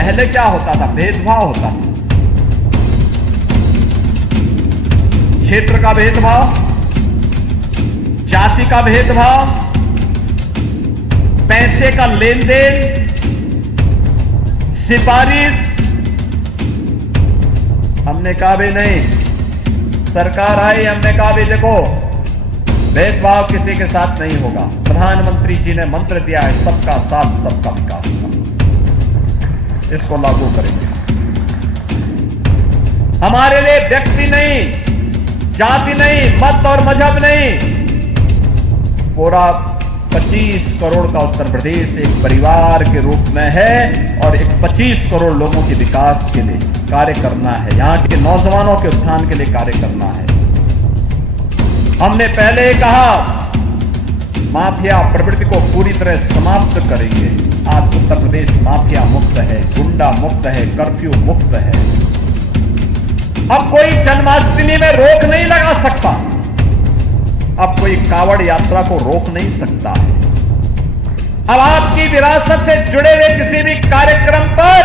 पहले क्या होता था? भेदभाव होता था, क्षेत्र का भेदभाव, जाति का भेदभाव, पैसे का लेन देन, सिफारिश। हमने कहा भी नहीं, सरकार आई, हमने कहा भी देखो भेदभाव किसी के साथ नहीं होगा। प्रधानमंत्री जी ने मंत्र दिया है सबका साथ सबका विकास का, इसको लागू करेंगे। हमारे लिए व्यक्ति नहीं, जाति नहीं, मत और मजहब नहीं, पूरा 25 करोड़ का उत्तर प्रदेश एक परिवार के रूप में है और एक 25 करोड़ लोगों के विकास के लिए कार्य करना है, यहां के नौजवानों के उत्थान के लिए कार्य करना है। हमने पहले कहा माफिया प्रवृत्ति को पूरी तरह समाप्त करेंगे। आज उत्तर प्रदेश माफिया मुक्त है, गुंडा मुक्त है, कर्फ्यू मुक्त है। अब कोई जन्माष्टमी में रोक नहीं लगा सकता, अब कोई कावड़ यात्रा को रोक नहीं सकता है। अब आपकी विरासत से जुड़े हुए किसी भी कार्यक्रम पर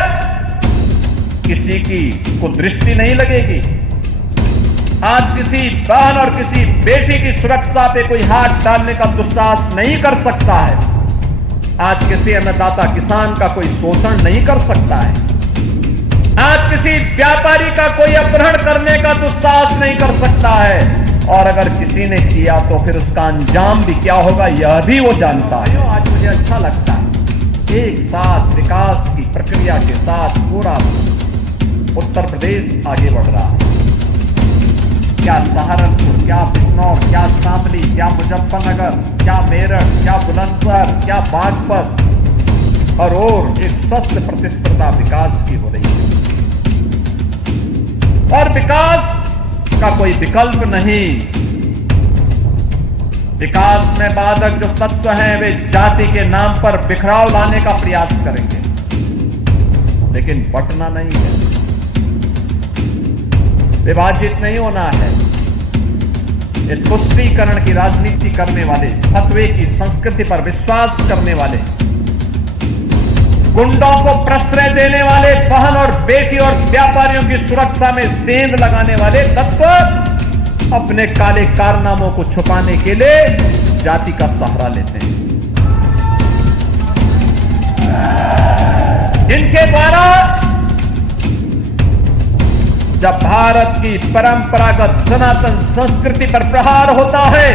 किसी की को दृष्टि नहीं लगेगी। आज किसी बहन और किसी बेटी की सुरक्षा पे कोई हाथ डालने का दुस्साहस नहीं कर सकता है। आज किसी अन्नदाता किसान का कोई शोषण नहीं कर सकता है। आज किसी व्यापारी का कोई अपहरण करने का दुस्साहस नहीं कर सकता है। और अगर किसी ने किया तो फिर उसका अंजाम भी क्या होगा यह भी वो जानता है। आज मुझे अच्छा लगता है एक साथ विकास की प्रक्रिया के साथ पूरा उत्तर प्रदेश आगे बढ़ रहा है। क्या सहारनपुर, क्या बिजनौर, क्या शामली, क्या मुजफ्फरनगर, क्या मेरठ, क्या बुलंदशहर, क्या बागपत और एक स्वस्थ प्रतिस्पर्धा विकास की हो रही है। और विकास का कोई विकल्प नहीं। विकास में बाधक जो तत्व हैं वे जाति के नाम पर बिखराव लाने का प्रयास करेंगे, लेकिन बंटना नहीं है, विभाजित नहीं होना है। इस तुष्टीकरण की राजनीति करने वाले, फतवे की संस्कृति पर विश्वास करने वाले, गुंडों को प्रश्रय देने वाले, बहन और बेटी और व्यापारियों की सुरक्षा में सेंध लगाने वाले तत्व अपने काले कारनामों को छुपाने के लिए जाति का सहारा लेते हैं। इनके द्वारा जब भारत की परंपरागत सनातन संस्कृति पर प्रहार होता है,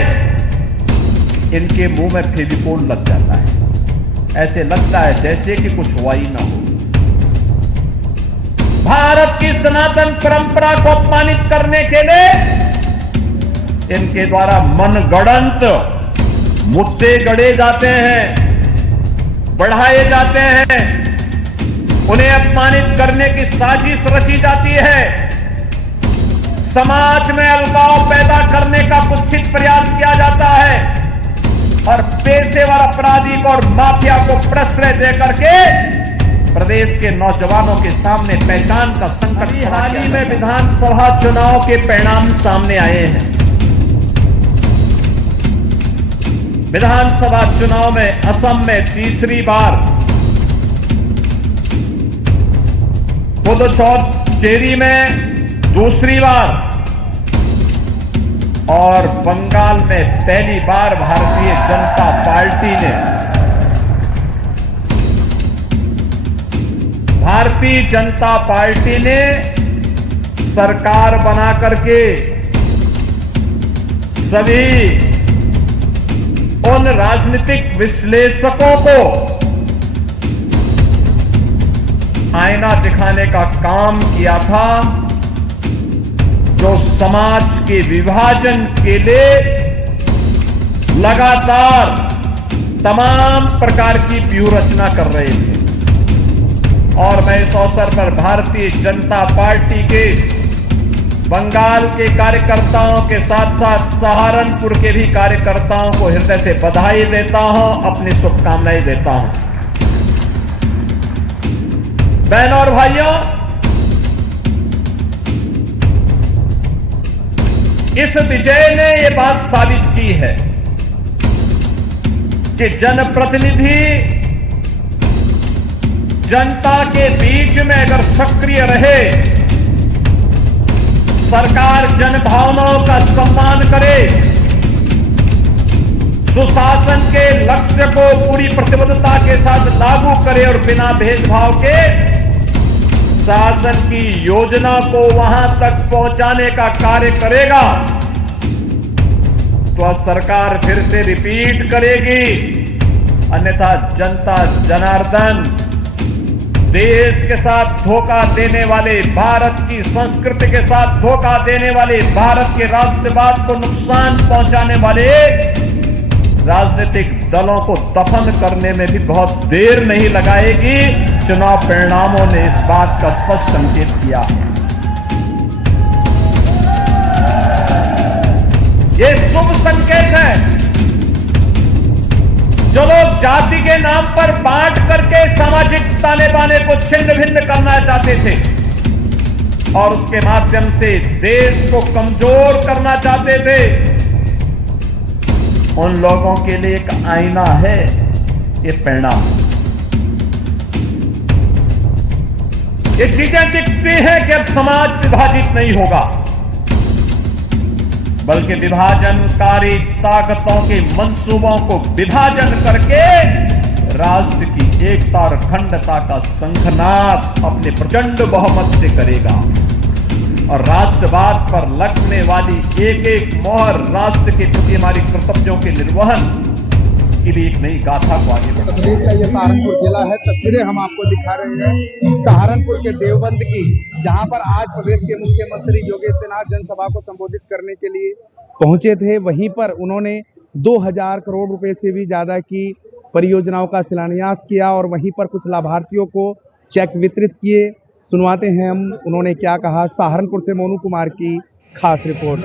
इनके मुंह में फेविकोल लग जाता है। ऐसे लगता है जैसे कि कुछ हुआ ही ना हो। भारत की सनातन परंपरा को अपमानित करने के लिए इनके द्वारा मनगढ़ंत मुद्दे गढ़े जाते हैं, बढ़ाए जाते हैं, उन्हें अपमानित करने की साजिश रची जाती है। समाज में अलगाव पैदा करने का कुत्सित प्रयास किया जाता है और पेशेवर अपराधी और माफिया को प्रश्रय देकर के प्रदेश के नौजवानों के सामने पहचान का संकट। हाल ही में विधानसभा चुनाव के परिणाम सामने आए हैं। विधानसभा चुनाव में असम में तीसरी बार, पुदुचेरी में दूसरी बार और बंगाल में पहली बार भारतीय जनता पार्टी ने सरकार बना करके सभी उन राजनीतिक विश्लेषकों को आईना दिखाने का काम किया था जो समाज के विभाजन के लिए लगातार तमाम प्रकार की व्यूह रचना कर रहे थे। और मैं इस अवसर पर भारतीय जनता पार्टी के बंगाल के कार्यकर्ताओं के साथ साथ सहारनपुर के भी कार्यकर्ताओं को हृदय से बधाई देता हूं, अपनी शुभकामनाएं देता हूं। बहनों और भाइयों, इस विजय ने यह बात साबित की है कि जनप्रतिनिधि जनता के बीच में अगर सक्रिय रहे, सरकार जन भावनाओं का सम्मान करे, सुशासन के लक्ष्य को पूरी प्रतिबद्धता के साथ लागू करे और बिना भेदभाव के शासन की योजना को वहां तक पहुंचाने का कार्य करेगा, तो सरकार फिर से रिपीट करेगी। अन्यथा जनता जनार्दन देश के साथ धोखा देने वाले, भारत की संस्कृति के साथ धोखा देने वाले, भारत के राष्ट्रवाद को नुकसान पहुंचाने वाले राजनीतिक दलों को दफन करने में भी बहुत देर नहीं लगाएगी। चुनाव परिणामों ने इस बात का स्पष्ट संकेत किया। ये शुभ संकेत है। जो लोग जाति के नाम पर बांट करके सामाजिक ताने बाने को छिन्न भिन्न करना चाहते थे और उसके माध्यम से देश को कमजोर करना चाहते थे, उन लोगों के लिए एक आईना है ये परिणाम। ये चीजें दिखती हैं कि अब समाज विभाजित नहीं होगा, बल्कि विभाजनकारी ताकतों के मंसूबों को विभाजन करके राष्ट्र की एकता और अखंडता का शंखनाद अपने प्रचंड बहुमत से करेगा और राष्ट्रवाद पर लगने वाली एक एक मोहर राष्ट्र के प्रति हमारी कर्तव्यों के निर्वहन के लिए एक नई गाथा को आगे बढ़ाएगा। तस्वीर का ये सहारनपुर जिला है। तस्वीरें हम आपको दिखा रहे हैं सहारनपुर के देवबंद की, जहां पर आज प्रदेश के मुख्यमंत्री योगी आदित्यनाथ जनसभा को संबोधित करने के लिए पहुंचे थे। वहीं पर उन्होंने 2000 करोड़ रुपए से भी ज्यादा की परियोजनाओं का शिलान्यास किया और वहीं पर कुछ लाभार्थियों को चेक वितरित किए। सुनवाते हैं हम उन्होंने क्या कहा। सहारनपुर से मोनू कुमार की खास रिपोर्ट।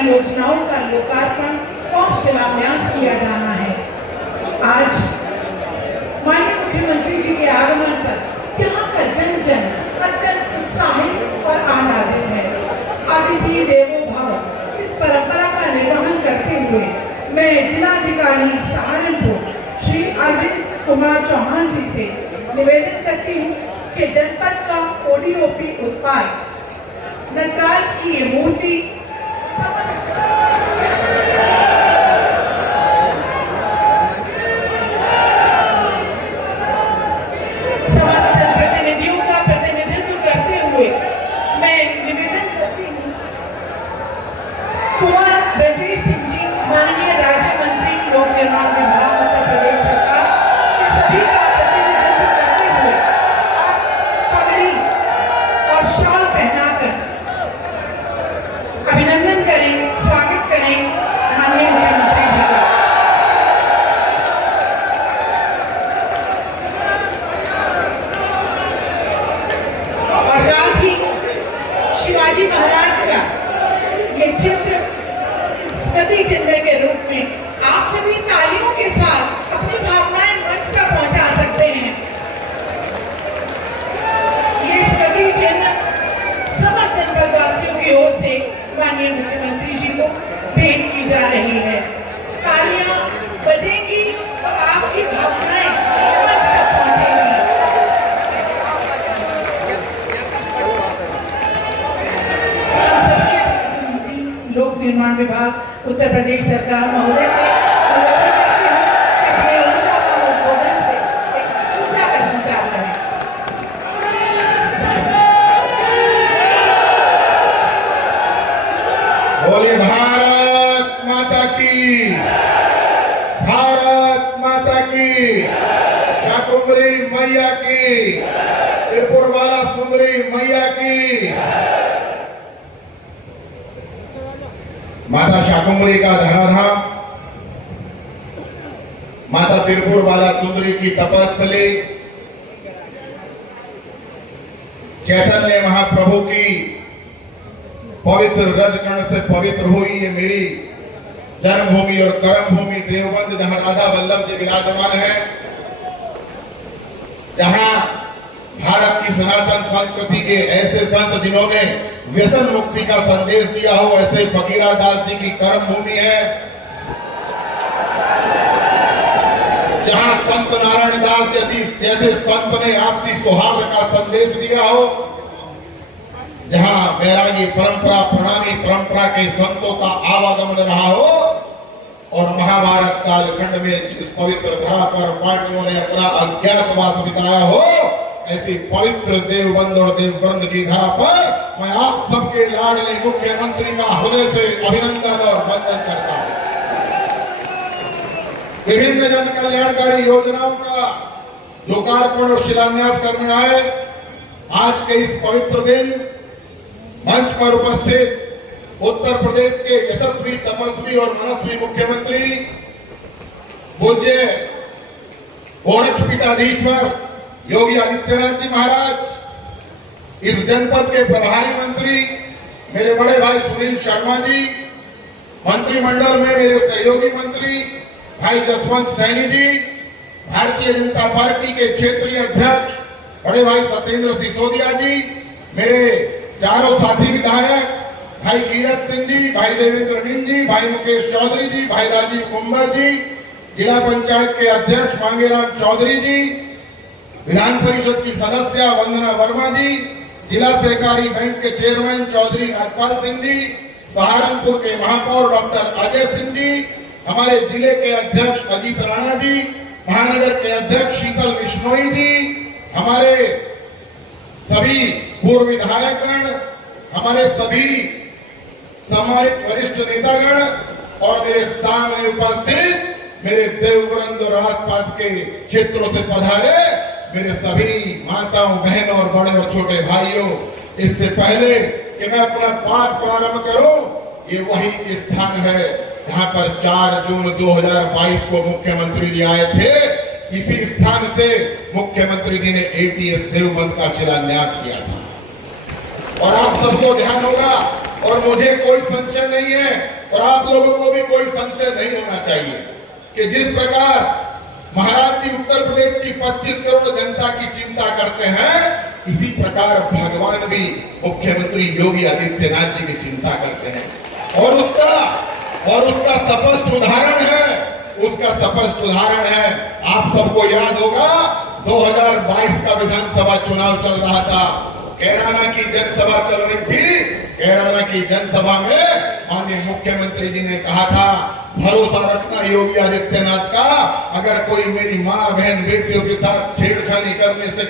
योजनाओं का लोकार्पण और शिलान्यास किया जाना है। आज माननीय मुख्यमंत्री जी के आगमन पर यहाँ का जन जन अत्यंत उत्साहित और आनंदित है। अतिथि देवो भव इस परंपरा का निर्वहन करते हुए मैं जिलाधिकारी सहारनपुर श्री अरविंद कुमार चौहान जी से निवेदन करती हूँ कि जनपद का ओडीओपी उत्पाद नटराज की ये मूर्ति समस्त प्रतिनिधियों का प्रतिनिधित्व करते हुए मैं निवेदन करती हूँ, कुमार ब्रजेश सिंह जी, माननीय राज्य मंत्री लोक निर्माण विभाग उत्तर प्रदेश सरकार के सभी का प्रतिनिधित्व करते हुए पगड़ी और शॉल पहनाकर अभिनंदन करें, स्वागत करें माननीय मुख्यमंत्री जी का। और साथ ही शिवाजी महाराज का ये चित्र स्मृति चिन्ह के रूप में आप सभी तालियों के साथ अपनी भावनाएं मंच तक पहुंचा सकते हैं। ये स्मृति चिन्ह समस्त जनपदवासियों की ओर से माननीय मुख्यमंत्री जी को भेंट की जा रही है। तालियां बजेंगी और आपकी भावनाएं मंच तक पहुंचेंगी। हम सभी लोक निर्माण विभाग उत्तर प्रदेश सरकार महोदय से अनुरोध करती हूं कि अपने उद्घाटन और उद्बोधन से एक पूजा का संचार करें। बोलिए भारत माता की, भारत माता की, शाकुंभरी मैया की, त्रिपुर बाला सुंदरी मैया की। माता शाकुंभरी का धराधाम, माता त्रिपुर बाला सुंदरी की तपस्थली, चैतन्य महाप्रभु की पवित्र रजकण से पवित्र हुई ये मेरी जन्मभूमि और कर्मभूमि देवबंद, जहां राधा वल्लभ जी विराजमान है, जहां भारत की सनातन संस्कृति के ऐसे संत जिन्होंने व्यसन मुक्ति का संदेश दिया हो, ऐसे फकीरा दास जी की कर्मभूमि है, जहां संत नारायण दास जैसे संत ने आपसी सौहार्द का संदेश दिया हो, जहां वैरागी परंपरा, प्रणामी परंपरा के संतों का आवागमन रहा हो, और महाभारत कालखंड में जिस पवित्र धरा पर पांडवों ने अपना अज्ञातवास बिताया हो, ऐसी पवित्र देवबंद और देववृंद की धरा पर मैं आप सबके लाडले मुख्यमंत्री का हृदय से अभिनंदन और वंदन करता हूं। विभिन्न जन कल्याणकारी योजनाओं का लोकार्पण और शिलान्यास करने आए आज के इस पवित्र दिन मंच पर उपस्थित उत्तर प्रदेश के यशस्वी, तपस्वी और मनस्वी मुख्यमंत्री पूज्य गोरक्ष पीठाधीश्वर योगी आदित्यनाथ जी महाराज, इस जनपद के प्रभारी मंत्री मेरे बड़े भाई सुनील शर्मा जी, मंत्रिमंडल में मेरे सहयोगी मंत्री भाई जसवंत सैनी जी, भारतीय जनता पार्टी के क्षेत्रीय अध्यक्ष बड़े भाई सत्येंद्र सिसोदिया जी, मेरे चारों साथी विधायक भाई कीरत सिंह जी, भाई देवेंद्र नीम जी, भाई मुकेश चौधरी जी, भाई राजीव कुंभर जी, जिला पंचायत के अध्यक्ष मांगेराम चौधरी जी, विधान परिषद की सदस्य वंदना वर्मा जी, जिला सहकारी बैंक के चेयरमैन चौधरी राजपाल सिंह जी, सहारनपुर के महापौर डॉक्टर अजय सिंह जी, हमारे जिले के अध्यक्ष अजीत राणा जी, महानगर के अध्यक्ष शीतल बिश्नोई जी, हमारे सभी पूर्व विधायकगण, हमारे सभी सम्मानित वरिष्ठ नेतागण और मेरे सामने उपस्थित मेरे देववृंद और आसपास के क्षेत्रों से पधारे मेरे सभी माताओं, बहनों और बड़े और छोटे भाइयों, इससे पहले कि मैं अपना पाठ प्रारंभ करूं, ये वही स्थान है जहां पर 4 जून 2022 को मुख्यमंत्री जी आए थे। इसी स्थान से मुख्यमंत्री जी ने एटीएस देवबंद का शिलान्यास किया था। और आप सबको ध्यान होगा और मुझे कोई संशय नहीं है और आप लोगों को भी कोई संशय नहीं होना चाहिए कि जिस प्रकार महाराज जी उत्तर प्रदेश की 25 करोड़ जनता की चिंता करते हैं, इसी प्रकार भगवान भी मुख्यमंत्री योगी आदित्यनाथ जी की चिंता करते हैं। और उसका स्पष्ट उदाहरण है, आप सबको याद होगा 2022 का विधानसभा चुनाव चल रहा था। कैराना की जनसभा चल रही थी। कैराना की जनसभा में माननीय मुख्यमंत्री जी ने कहा था, भरोसा रखना योगी आदित्यनाथ का, अगर कोई मेरी माँ बहन बेटियों के साथ छेड़छाड़ी करने से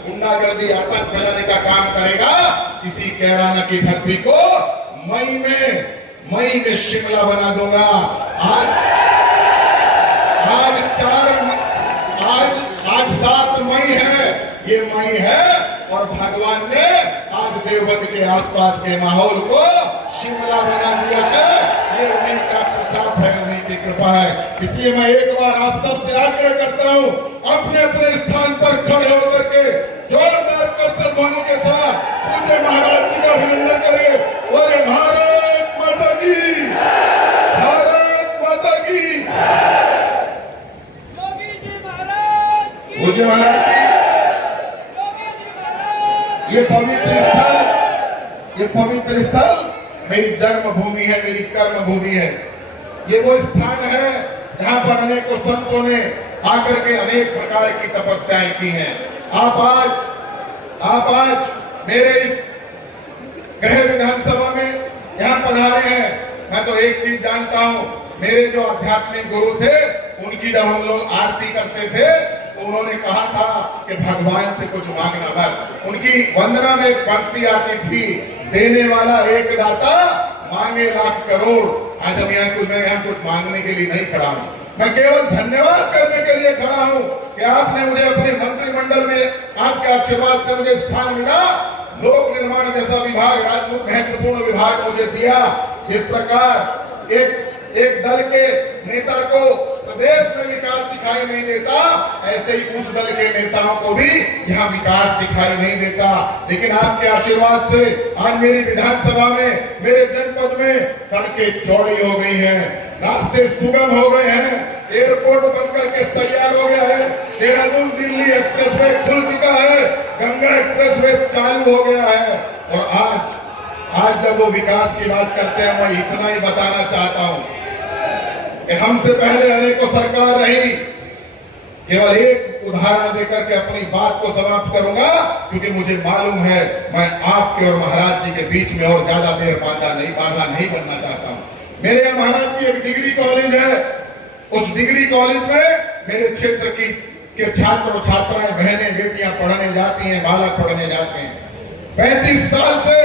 गुंडागर्दी आतंक फैलाने का काम करेगा, इसी कैराना की धरती को मई में शिमला बना दूंगा। आज 7 मई है, ये मई है, और भगवान ने आज देवबंद के आसपास के माहौल को शिमला बना दिया है। ये उन्हीं का प्रताप है, उन्हीं की कृपा है। इसलिए मैं एक बार आप सबसे आग्रह करता हूँ, अपने अपने स्थान पर खड़े होकर के जोरदार करतब ध्वनि के साथ पूज्य महाराज जी का अभिनंदन करें। बोले भारत माता की, भारत माता की। पूज्य महाराज जी, ये पवित्र स्थल मेरी जन्मभूमि है, मेरी कर्म भूमि है। ये वो स्थान है जहां पर अनेकों संतों ने आकर के अनेक प्रकार की तपस्याएं की हैं। आप आज मेरे इस गृह विधानसभा में यहाँ पधारे हैं। मैं तो एक चीज जानता हूँ, मेरे जो आध्यात्मिक गुरु थे, उनकी जब हम लोग आरती करते थे तो उन्होंने कहा था कि भगवान से कुछ मांगना मत। उनकी वंदना में एक पंक्ति आती थी, देने वाला एक दाता मांगे लाख करोड़। आज हम यहाँ कुछ मांगने के लिए नहीं खड़ा हूँ, मैं केवल धन्यवाद करने के लिए खड़ा हूँ कि आपने मुझे अपने मंत्रिमंडल में आपके आशीर्वाद से मुझे स्थान मिला। लोक निर्माण जैसा विभाग, महत्वपूर्ण विभाग मुझे दिया। इस प्रकार एक दल के नेता को प्रदेश में विकास दिखाई नहीं देता, ऐसे ही उस दल के नेताओं को भी यहाँ विकास दिखाई नहीं देता। लेकिन आपके आशीर्वाद से आज मेरी विधानसभा में, मेरे जनपद में सड़कें चौड़ी हो गई हैं, रास्ते सुगम हो गए हैं, एयरपोर्ट बनकर के तैयार हो गया है, देहरादून दिल्ली एक्सप्रेसवे खुल चुका है, गंगा एक्सप्रेसवे चालू हो गया है। और आज जब वो विकास की बात करते हैं, मैं इतना ही बताना चाहता हूँ कि हमसे पहले अनेकों सरकार रही। केवल एक उदाहरण देकर के अपनी बात को समाप्त करूंगा, क्योंकि मुझे मालूम है मैं आपके और महाराज जी के बीच में और ज्यादा देर बाधा नहीं बनना चाहता हूँ। मेरे यहाँ महाराज जी एक डिग्री कॉलेज है। उस डिग्री कॉलेज में मेरे क्षेत्र के छात्र और छात्राएं, बहनें, बेटियां पढ़ने जाती हैं, बालक पढ़ने जाते हैं। 35 साल से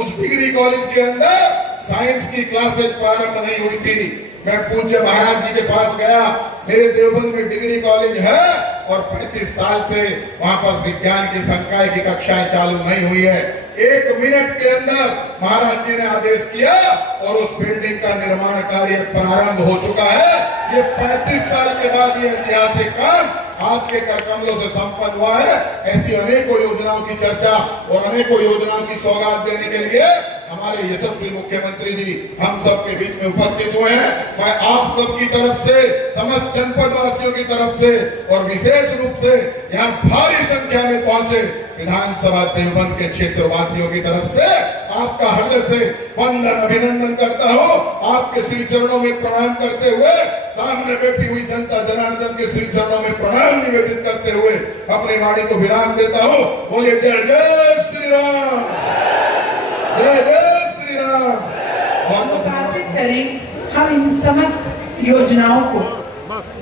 उस डिग्री कॉलेज के अंदर साइंस की क्लासेज प्रारंभ नहीं हुई थी। मैं पूज्य महाराज जी के पास गया, मेरे देवबंद में डिग्री कॉलेज है और 35 साल से वहां पर विज्ञान की संकाय की कक्षाएं चालू नहीं हुई है। 1 मिनट के अंदर महाराज जी ने आदेश किया और उस बिल्डिंग का निर्माण कार्य प्रारंभ हो चुका है। ये 35 साल के बाद ये ऐतिहासिक काम आपके कर कमलों से संपन्न हुआ है। ऐसी अनेकों योजनाओं की चर्चा और अनेकों योजनाओं की सौगात देने के लिए हमारे यशस्वी मुख्यमंत्री जी हम सब के बीच में उपस्थित हुए हैं। मैं आप सब की तरफ से, समस्त जनपद वासियों की तरफ से और विशेष रूप से यहाँ भारी संख्या में पहुंचे विधानसभा देवबंद के क्षेत्र वासियों की तरफ से आपका हृदय से वंदन अभिनंदन करता हूँ। आपके श्री चरणों में प्रणाम करते हुए, सामने बैठी हुई जनता जनार्दन के श्री चरणों में प्रणाम निवेदित करते हुए अपनी वाणी को विराम देता हूँ। बोलिए जय जय श्री राम, जय जय श्री राम। लोकार्पित करें हम इन समस्त योजनाओं को।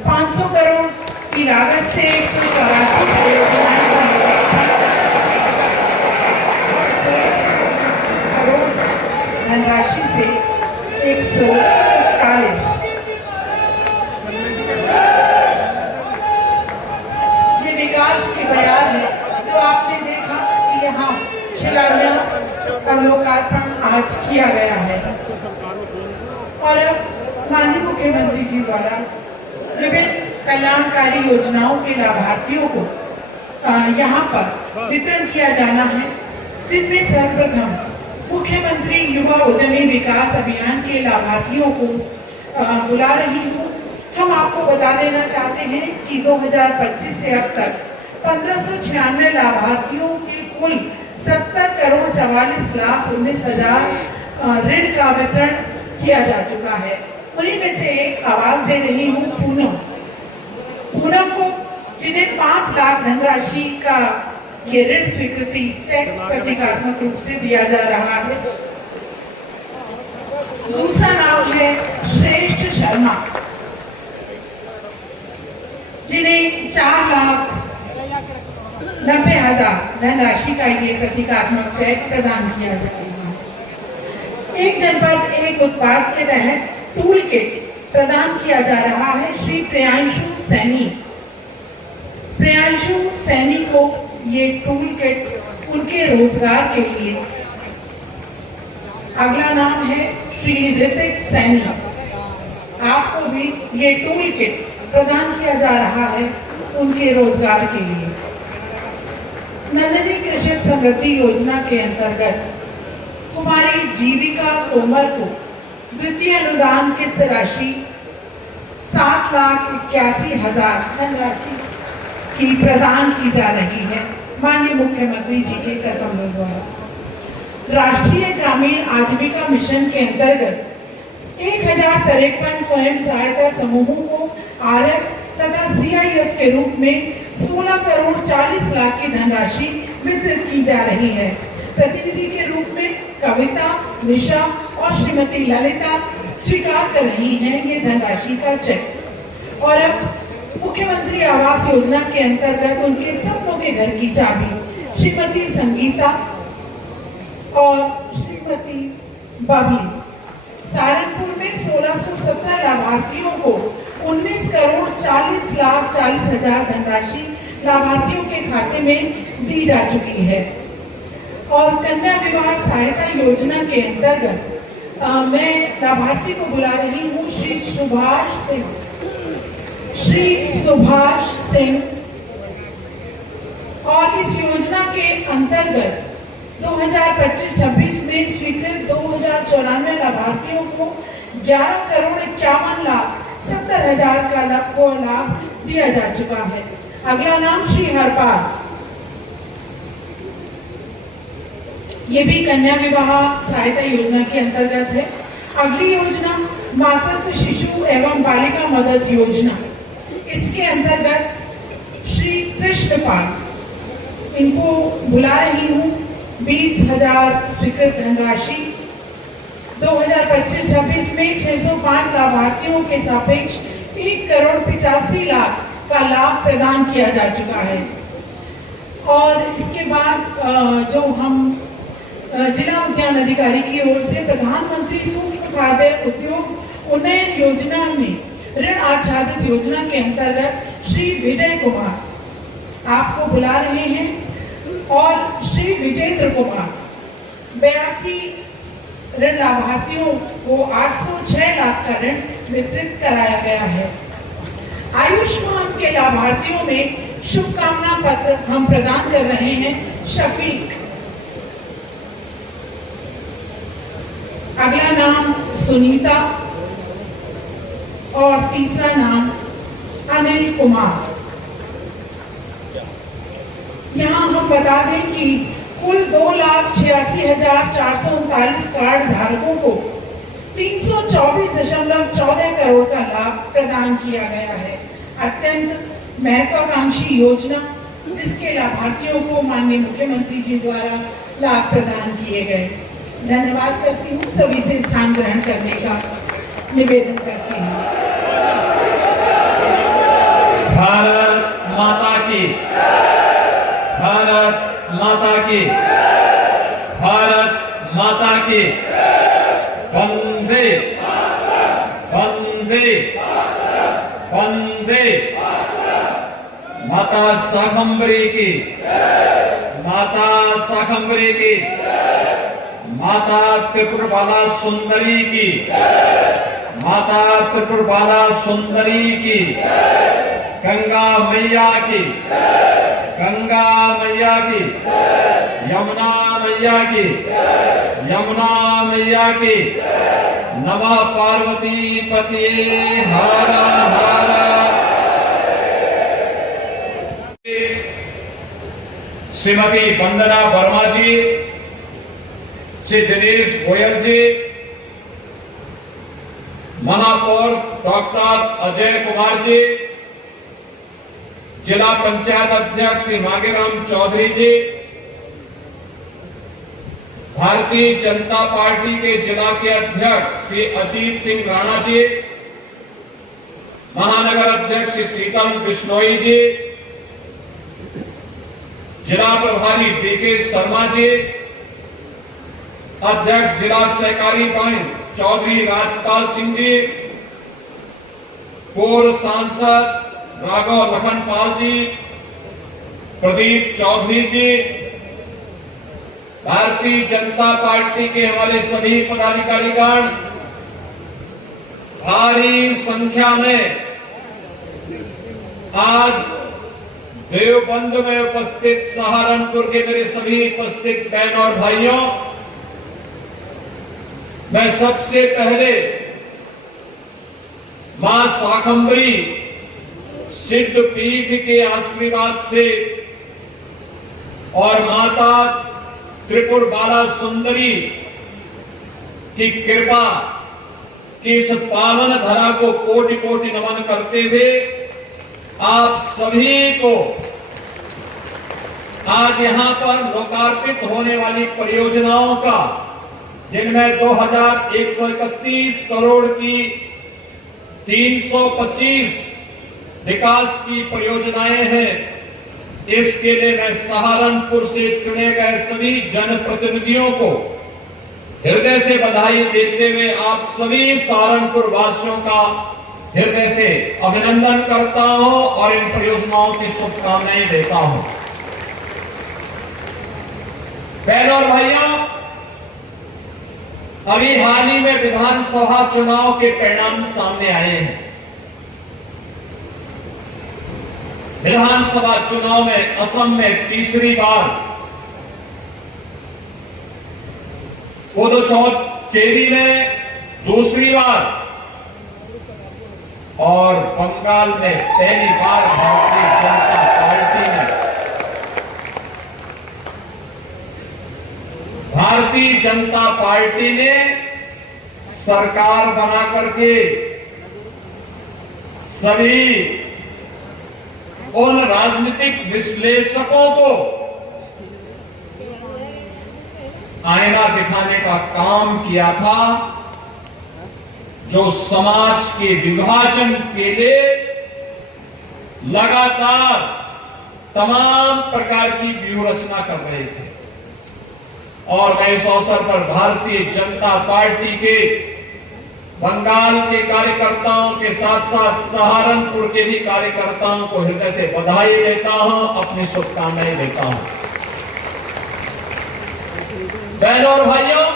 500 करोड़ की लागत से 184 करोड़ धनराशि से 141। ये विकास की बयान है जो आपने देखा कि यहाँ शिलान्यास और लोकार्पण आज किया गया है। और माननीय मुख्यमंत्री जी द्वारा विभिन्न कल्याणकारी योजनाओं के लाभार्थियों को यहाँ पर वितरण किया जाना है, जिनमें सर्वप्रथम मुख्यमंत्री युवा उद्यमी विकास अभियान के लाभार्थियों को बुला रही हूँ। हम आपको बता देना चाहते हैं कि 2025 से अब तक 1596 लाभार्थियों के कुल 70 करोड़ 44 लाख 19 हजार ऋण का वितरण किया जा चुका है। उन्हीं में से एक आवाज दे रही हूँ पूनम को, जिन्हें 5 लाख धनराशि का ये ऋण स्वीकृति चेक प्रतीकात्मक रूप से दिया जा रहा है। दूसरा नाम है श्रेष्ठ शर्मा, जिन्हें 4,90,000 धनराशि का ये प्रतीकात्मक चेक प्रदान किया जाएगा। एक जनपद एक उत्पाद के तहत टूल किट प्रदान किया जा रहा है श्री प्रियांशु सैनी। प्रियांशु सैनी को ये टूल किट उनके रोजगार के लिए। अगला नाम है श्री ऋतिक सैनी, आपको भी ये टूल किट प्रदान किया जा रहा है उनके रोजगार के लिए। नंदिनी कृषक समृद्धि योजना के अंतर्गत कुमारी जीविका तोमर को द्वितीय अनुदान किस्त राशि 7,81,000 धनराशि की प्रदान की जा रही है माननीय मुख्यमंत्री जी के कदमों द्वारा। राष्ट्रीय ग्रामीण आजीविका मिशन के अंतर्गत 1053 स्वयं सहायता समूहों को आरएफ तथा सीआईएफ के रूप में 16,40,00,000 की धनराशि वितरित की जा रही है। प्रतिनिधि के रूप में कविता, निशा और श्रीमती ललिता स्वीकार कर रही हैं ये धनराशि का चेक। और अब मुख्यमंत्री आवास योजना के अंतर्गत उनके सपनों के घर की चाबी श्रीमती संगीता और श्रीमती बबली सहारनपुर में 1617 लाभार्थियों को 19,40,40,000 धनराशि लाभार्थियों के खाते में दी जा चुकी है। और कन्या विवाह सहायता योजना के अंतर्गत मैं लाभार्थी को बुला रही हूँ श्री सुभाष सिंह। और इस योजना के अंतर्गत 2025-26 में स्वीकृत 2,094 लाभार्थियों को 11,51,70,000 का लाभ दिया जा चुका है। अगला नाम श्री हरपाल, ये भी कन्या विवाह सहायता योजना के अंतर्गत है। अगली योजना मातृत्व शिशु एवं बालिका मदद योजना, इसके अंतर्गत श्री कृष्णपाल, इनको बुला रही हूँ। 20,000 स्वीकृत धनराशि 2025-26 में 605 लाभार्थियों के सापेक्ष 1,85,00,000 का लाभ प्रदान किया जा चुका है। और इसके बाद जो हम जिला उद्यान अधिकारी की ओर से प्रधानमंत्री सूक्ष्म खाद्य उद्योग उन्नयन योजना में ऋण आच्छादित योजना के अंतर्गत श्री विजय कुमार आपको बुला रहे हैं। और श्री विजेंद्र कुमार 82 ऋण लाभार्थियों को 806 लाख का ऋण वितरित कराया गया है। आयुष्मान के लाभार्थियों में शुभकामना पत्र हम प्रदान कर रहे हैं शफीक। अगला नाम सुनीता और तीसरा नाम अनिल कुमार। यहाँ हम बता दें कि कुल 2,86,439 कार्ड धारकों को 324.14 करोड़ का लाभ प्रदान किया गया है। अत्यंत महत्वाकांक्षी योजना जिसके लाभार्थियों को माननीय मुख्यमंत्री जी द्वारा लाभ प्रदान किए गए। धन्यवाद करती हूँ, सभी से स्थान ग्रहण करने का निवेदन करती हूँ। भारत माता की, भारत माता की, भारत माता की। वंदे वंदे वंदे माता शाकंभरी की, माता शाकंभरी की, माता त्रिपुर बाला सुंदरी की, माता त्रिपुर बाला सुंदरी की, गंगा मैया की, गंगा मैया की, यमुना मैया की, यमुना मैया की। नमः पार्वती पते हर हर। श्रीमती वंदना वर्मा जी, श्री दिनेश गोयल जी, महापौर डॉक्टर अजय कुमार जी, जिला पंचायत अध्यक्ष श्री मांगेराम चौधरी जी, भारतीय जनता पार्टी के जिला के अध्यक्ष श्री अजीत सिंह राणा जी, महानगर अध्यक्ष श्री सीतम बिश्नोई जी, जिला प्रभारी डीके शर्मा जी, अध्यक्ष जिला सहकारी बैंक चौधरी राजपाल सिंह जी, पूर्व सांसद राघव लखनपाल जी, प्रदीप चौधरी जी, भारतीय जनता पार्टी के हमारे सभी पदाधिकारीगण, भारी संख्या में आज देवबंद में उपस्थित सहारनपुर के मेरे सभी उपस्थित बहन और भाइयों, मैं सबसे पहले मां शाकंभरी सिद्ध पीठ के आशीर्वाद से और माता त्रिपुर बाला सुंदरी की कृपा की इस पावन धरा को कोटि कोटि नमन करते हुए आप सभी को आज यहां पर लोकार्पित होने वाली परियोजनाओं का, जिनमें 2131 करोड़ की 325 विकास की परियोजनाएं हैं, इसके लिए मैं सहारनपुर से चुने गए सभी जनप्रतिनिधियों को हृदय से बधाई देते हुए आप सभी सहारनपुर वासियों का हृदय से अभिनंदन करता हूं और इन परियोजनाओं की शुभकामनाएं देता हूं। बहनों और भाइयों, अभी हाल ही में विधानसभा चुनाव के परिणाम सामने आए हैं। विधानसभा चुनाव में असम में तीसरी बार, पुदुचेरी में दूसरी बार और बंगाल में पहली बार भारतीय जनता पार्टी ने सरकार बना करके सभी उन राजनीतिक विश्लेषकों को आईना दिखाने का काम किया था, जो समाज के विभाजन के लिए लगातार तमाम प्रकार की व्यूह रचना कर रहे थे। और मैं इस अवसर पर भारतीय जनता पार्टी के बंगाल के कार्यकर्ताओं के साथ साथ सहारनपुर के भी कार्यकर्ताओं को हृदय से बधाई देता हूं, अपनी शुभकामनाएं देता हूं। बहनों और भाइयों,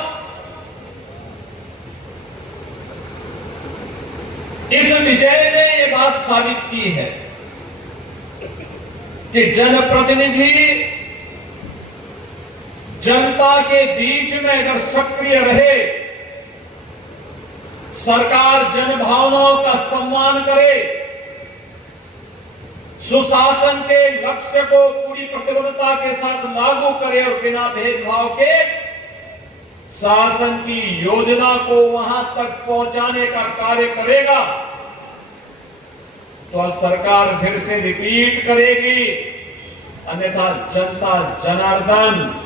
इस विजय ने ये बात साबित की है कि जनप्रतिनिधि जनता के बीच में अगर सक्रिय रहे, सरकार जन भावनाओं का सम्मान करे, सुशासन के लक्ष्य को पूरी प्रतिबद्धता के साथ लागू करे और बिना भेदभाव के शासन की योजना को वहां तक पहुंचाने का कार्य करेगा, तो सरकार फिर से रिपीट करेगी। अन्यथा जनता जनार्दन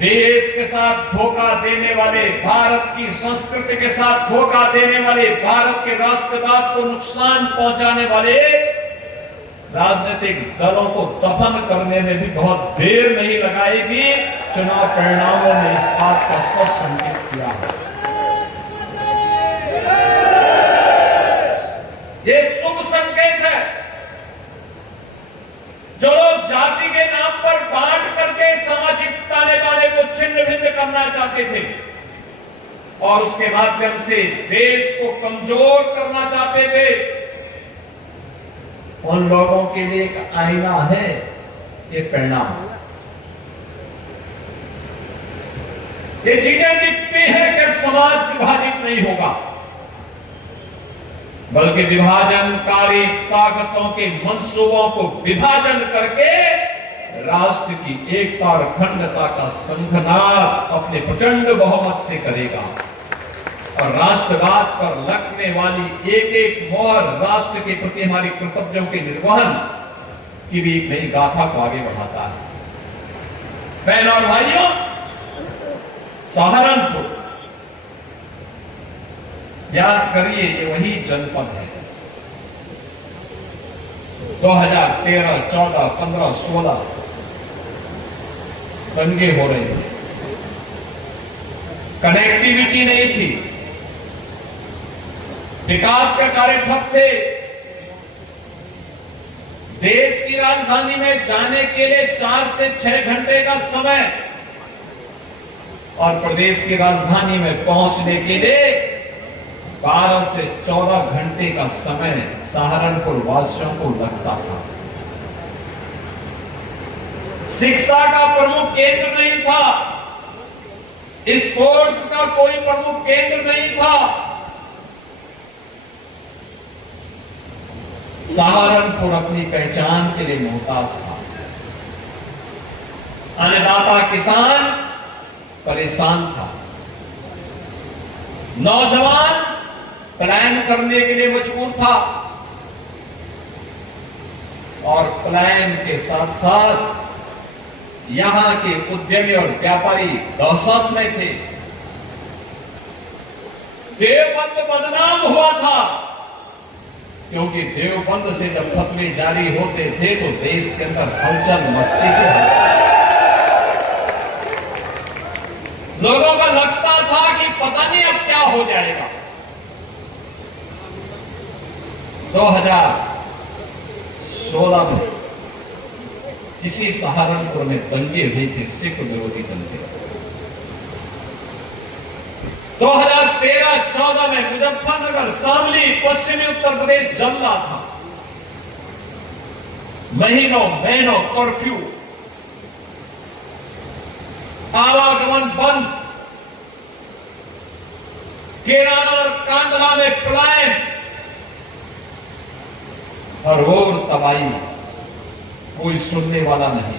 देश के साथ धोखा देने वाले, भारत की संस्कृति के साथ धोखा देने वाले, भारत के राष्ट्रवाद को नुकसान पहुंचाने वाले राजनीतिक दलों को दफन करने में भी बहुत देर नहीं लगाएगी। चुनाव परिणामों ने इस बात का स्पष्ट संकेत किया है। ये शुभ संकेत है। जो लोग जाति के नाम पर बांट करके सामाजिक ताने बाने को छिन्न भिन्न करना चाहते थे और उसके माध्यम से देश को कमजोर करना चाहते थे, उन लोगों के लिए एक आईना है ये परिणाम। ये चीजें दिखती है कि समाज विभाजित नहीं होगा, बल्कि विभाजनकारी ताकतों के मंसूबों को विभाजन करके राष्ट्र की एकता और अखंडता का संघनाद अपने प्रचंड बहुमत से करेगा और राष्ट्रवाद पर लगने वाली एक एक मोहर राष्ट्र के प्रति हमारी कर्तव्यों के निर्वहन की भी एक नई गाथा को आगे बढ़ाता है। बहनों और भाइयों, सहारनपुर, याद करिए ये वही जनपद है 2013, 14, 15, 16 दंगे हो रहे थे, कनेक्टिविटी नहीं थी, विकास के कार्य ठप थे, देश की राजधानी में जाने के लिए 4 से 6 घंटे का समय और प्रदेश की राजधानी में पहुंचने के लिए 12 से 14 घंटे का समय सहारनपुर वासियों को लगता था। शिक्षा का प्रमुख केंद्र नहीं था, स्पोर्ट्स का कोई प्रमुख केंद्र नहीं था। सहारनपुर अपनी पहचान के लिए मोहताज था। अन्नदाता किसान परेशान था, नौजवान पलायन करने के लिए मजबूर था और पलायन के साथ साथ यहां के उद्यमी और व्यापारी दहशत में थे। देवबंद बदनाम हुआ था क्योंकि देवबंद से जब फतवे जारी होते थे तो देश के अंदर हलचल मस्ती थी। लोगों को लगता था कि पता नहीं अब क्या हो जाएगा। 2016 में इसी सहारनपुर में दंगे हुए थे, सिख विरोधी दंगे। 2013-14 में मुजफ्फरनगर, शामली, पश्चिमी उत्तर प्रदेश जल रहा था। महीनों कर्फ्यू, आवागमन बंद, केराना और कांडला में पलायन और और तबाही, कोई सुनने वाला नहीं।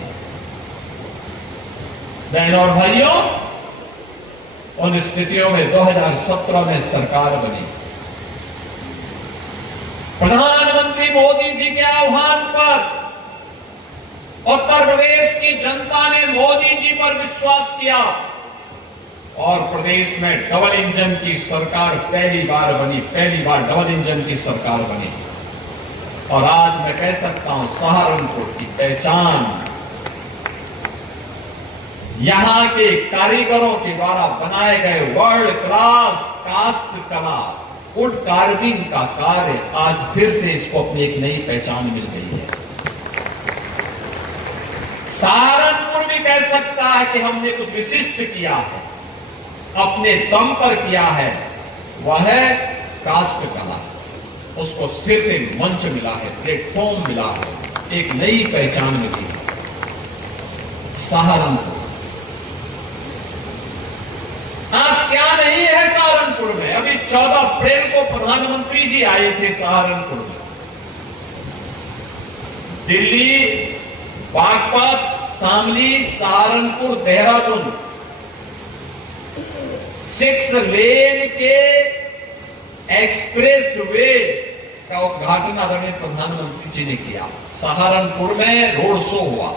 बहनों और भाइयों, उन स्थितियों में 2017 में सरकार बनी। प्रधानमंत्री मोदी जी के आह्वान पर उत्तर प्रदेश की जनता ने मोदी जी पर विश्वास किया और प्रदेश में डबल इंजन की सरकार पहली बार बनी। पहली बार डबल इंजन की सरकार बनी और आज मैं कह सकता हूं सहारनपुर की पहचान यहां के कारीगरों के द्वारा बनाए गए वर्ल्ड क्लास कास्ट कला, वुड कार्विंग का कार्य आज फिर से इसको अपनी एक नई पहचान मिल गई है। सहारनपुर भी कह सकता है कि हमने कुछ विशिष्ट किया है, अपने दम पर किया है, वह है कास्ट कला। उसको फिर से मंच मिला है, प्लेटफॉर्म मिला है, एक नई पहचान मिली है। सहारनपुर आज क्या नहीं है सहारनपुर में। अभी 14 अप्रैल को प्रधानमंत्री जी आए थे सहारनपुर में। दिल्ली, बागपत, शामली, सहारनपुर, देहरादून 6 लेन के एक्सप्रेस वे का उद्घाटन आदरणीय प्रधानमंत्री जी ने किया। सहारनपुर में रोड शो हुआ।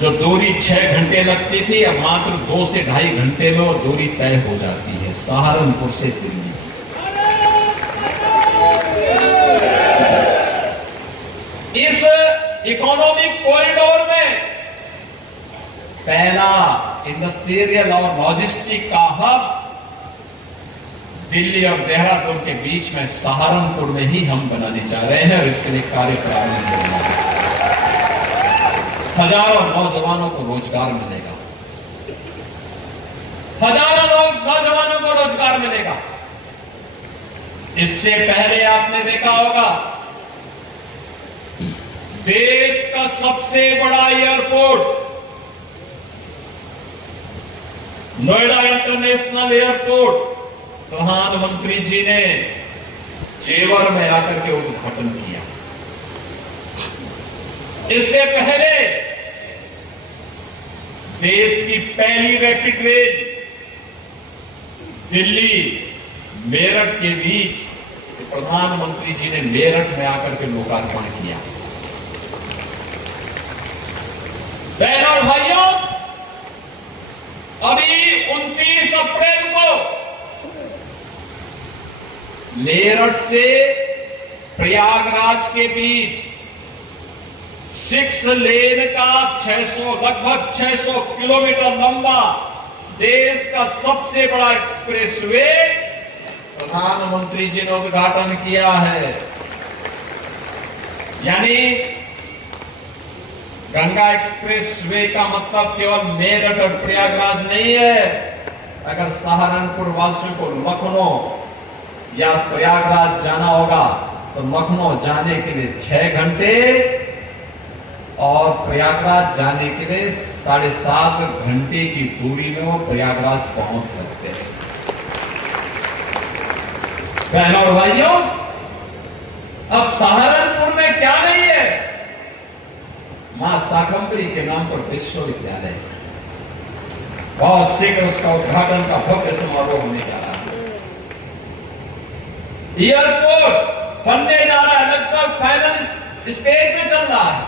जो दूरी 6 घंटे लगती थी अब मात्र 2 से 2.5 घंटे में वो दूरी तय हो जाती है, सहारनपुर से दिल्ली। इस इकोनॉमिक कॉरिडोर में पहला इंडस्ट्रियल और लॉजिस्टिक का हब दिल्ली और देहरादून के बीच में सहारनपुर में ही हम बनाने जा रहे हैं और इसके लिए कार्य प्रारंभ हो रहा है। हजारों नौजवानों को रोजगार मिलेगा, हजारों नौजवानों को रोजगार मिलेगा। इससे पहले आपने देखा होगा देश का सबसे बड़ा एयरपोर्ट नोएडा इंटरनेशनल एयरपोर्ट प्रधानमंत्री जी ने जेवर में आकर के उद्घाटन किया। इससे पहले देश की पहली रैपिड रेल दिल्ली मेरठ के बीच कि प्रधानमंत्री जी ने मेरठ में आकर के लोकार्पण किया। बहनों और भाइयों, अभी 29 अप्रैल को मेरठ से प्रयागराज के बीच 6 लेन का लगभग 600 किलोमीटर लंबा देश का सबसे बड़ा एक्सप्रेसवे प्रधानमंत्री जी ने उद्घाटन किया है। यानी गंगा एक्सप्रेसवे का मतलब केवल मेरठ और प्रयागराज नहीं है। अगर सहारनपुर वासियों को लखनऊ या प्रयागराज जाना होगा तो लखनऊ जाने के लिए 6 घंटे और प्रयागराज जाने के लिए 7.5 घंटे की दूरी में वो प्रयागराज पहुंच सकते हैं। बहनों और भाइयों, अब सहारनपुर में क्या नहीं है? मां शाकंभरी के नाम पर विश्वविद्यालय, बहुत शीघ्र उसका उद्घाटन का भव्य समारोह होने जा रहा है। एयरपोर्ट बनने जा रहा है, लगभग फाइनल स्टेज में चल रहा है।